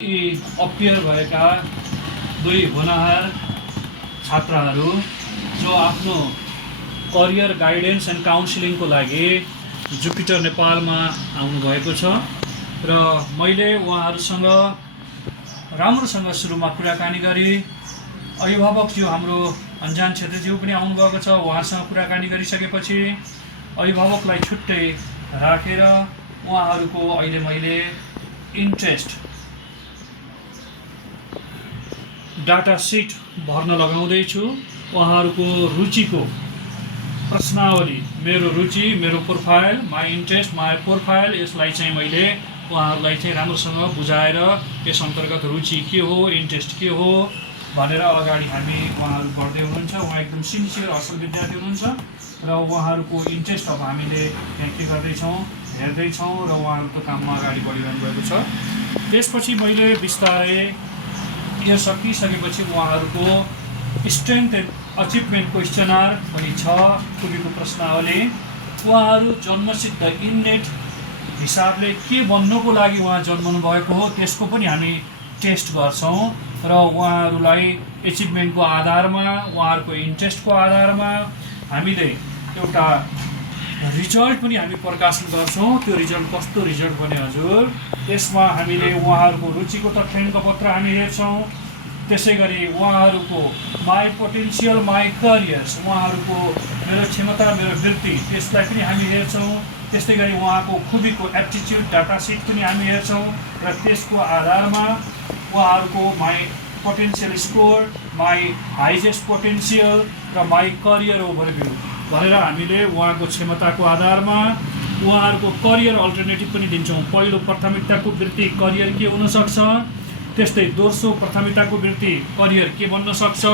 यी अपियर भएका दुई होनहार छात्रहरू जो आफ्नो करियर गाइडेन्स एन्ड काउन्सिलिङको लागि जुपिटर नेपालमा आउनुभएको छ र मैले उहाँहरूसँग राम्रोसँग सुरुमा कुराकानी गरेँ। अभिभावकज्यू हाम्रो अन्जान छेत्रीज्यू पनि आउनुभएको छ। उहाँसँग कुराकानी गरिसकेपछि अभिभावकलाई छुट्टै राखेर उहाँहरूको अहिले मैले इन्ट्रेस्ट डाटा सिट भर्न लगाउँदैछु। उहाँहरूको रुचिको प्रश्नावली, मेरो रुचि, मेरो profile, my interest, my profile, यसलाई चाहिँ मैले उहाँहरूलाई चाहिँ राम्रोसँग बुझाएर यस अन्तर्गत रुचि के हो, इन्ट्रेस्ट के हो भनेर अगाडि हामी उहाँहरू बढ्दै हुनुहुन्छ। उहाँ एकदम सिन्सियर असल विद्यार्थी हुनुहुन्छ र उहाँहरूको इन्ट्रेस्ट अब हामीले यहाँ के गर्दैछौँ हेर्दैछौँ र उहाँहरूको काममा अगाडि बढिरहनु भएको छ। त्यसपछि मैले बिस्तारै यो सकिसकेपछि उहाँहरूको स्ट्रेन्थ एन्ड अचिभमेन्ट क्वेसनर पनि छ, खुबीको प्रश्नावली। उहाँहरू जन्मसिद्ध इननेट हिसाबले के बन्नुको लागि उहाँ जन्मनु भएको हो त्यसको पनि हामी टेस्ट गर्छौँ र उहाँहरूलाई एचिभमेन्टको आधारमा, उहाँहरूको इन्ट्रेस्टको आधारमा हामीले एउटा रिजल्ट पनि हामी प्रकाशन गर्छौँ। त्यो रिजल्ट कस्तो रिजल्ट भने हजुर, त्यसमा हामीले उहाँहरूको रुचिको तथ्याङ्क पत्र हामी हेर्छौँ। त्यसै गरी उहाँहरूको माई पोटेन्सियल, माई करियर्स, उहाँहरूको मेरो क्षमता, मेरो वृत्ति, त्यसलाई पनि हामी हेर्छौँ। त्यस्तै गरी उहाँको खुबीको एप्टिच्युड डाटा सिट पनि हामी हेर्छौँ र त्यसको आधारमा उहाँहरूको my potential score, my highest potential र माई करियर ओभरभ्यू भनेर हामीले उहाँको क्षमताको आधारमा उहाँहरूको करियर अल्टरनेटिभ पनि दिन्छौँ। पहिलो प्राथमिकताको वृत्ति करियर के हुनसक्छ, त्यस्तै दोस्रो प्राथमिकताको वृत्ति करियर के बन्न सक्छ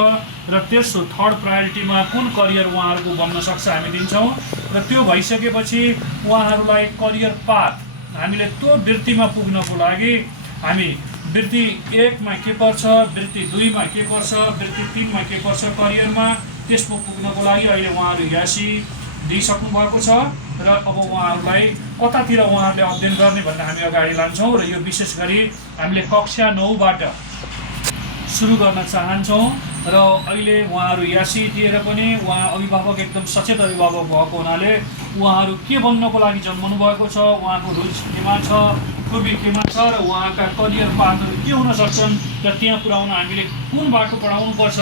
र तेस्रो थर्ड प्रायोरिटीमा कुन करियर उहाँहरूको बन्न सक्छ हामी दिन्छौँ। र त्यो भइसकेपछि उहाँहरूलाई करियर पाथ हामीले त्यो वृत्तिमा पुग्नको लागि हामी वृत्ति 1 मा के पर्छ, वृत्ति 2 मा के पर्छ, वृत्ति 3 मा के पर्छ करियरमा, त्यसमा पुग्नको लागि अहिले उहाँहरू यासी दिइसक्नु भएको छ र अब उहाँहरूलाई कतातिर उहाँहरूले अध्ययन गर्ने भनेर हामी अगाडि लान्छौँ। र यो विशेष गरी हामीले कक्षा 9 बाट सुरु गर्न चाहन्छौँ र अहिले उहाँहरू यासी दिएर पनि उहाँ अभिभावक एकदम सचेत अभिभावक भएको हुनाले उहाँहरू के बन्नको लागि जन्मनु भएको छ, उहाँको रुचि केमा छ, खुबी केमा छ र उहाँका करियर पाथहरू के हुन सक्छन् र त्यहाँ पुर्याउन हामीले कुन बाटो पढाउनुपर्छ,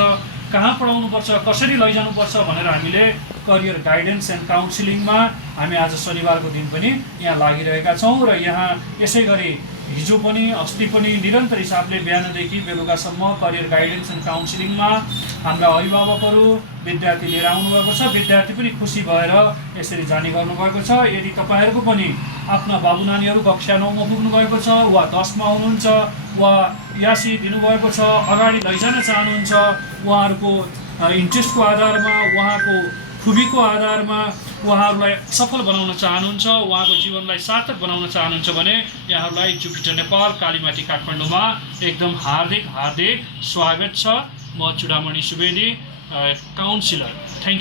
कहाँ पढाउनुपर्छ, कसरी लैजानुपर्छ भनेर हामीले करियर गाइडेन्स एन्ड काउन्सिलिङमा हामी आज शनिबारको दिन पनि यहाँ लागिरहेका छौँ। र यहाँ यसै गरी हिजो पनि अस्ति पनि निरन्तर हिसाबले बिहानदेखि बेलुकासम्म करियर गाइडेन्स एन्ड काउन्सिलिङमा हाम्रा अभिभावकहरू विद्यार्थी लिएर आउनुभएको छ। विद्यार्थी पनि खुसी भएर यसरी जाने गर्नुभएको छ। यदि तपाईँहरूको पनि आफ्ना बाबु नानीहरू कक्षा 9 मा पुग्नुभएको छ वा 10 मा हुनुहुन्छ वा यासी दिनुभएको छ, अगाडि लैजान चाहनुहुन्छ, उहाँहरूको इन्ट्रेस्टको आधारमा, उहाँको खुबीको आधारमा उहाँहरूलाई सफल बनाउन चाहनुहुन्छ, उहाँको जीवनलाई सार्थक बनाउन चाहनुहुन्छ भने यहाँहरूलाई जुपिटर नेपाल कालीमाटी काठमाडौँमा एकदम हार्दिक स्वागत छ। म Chudamani Subedi, counsellor. Thank you.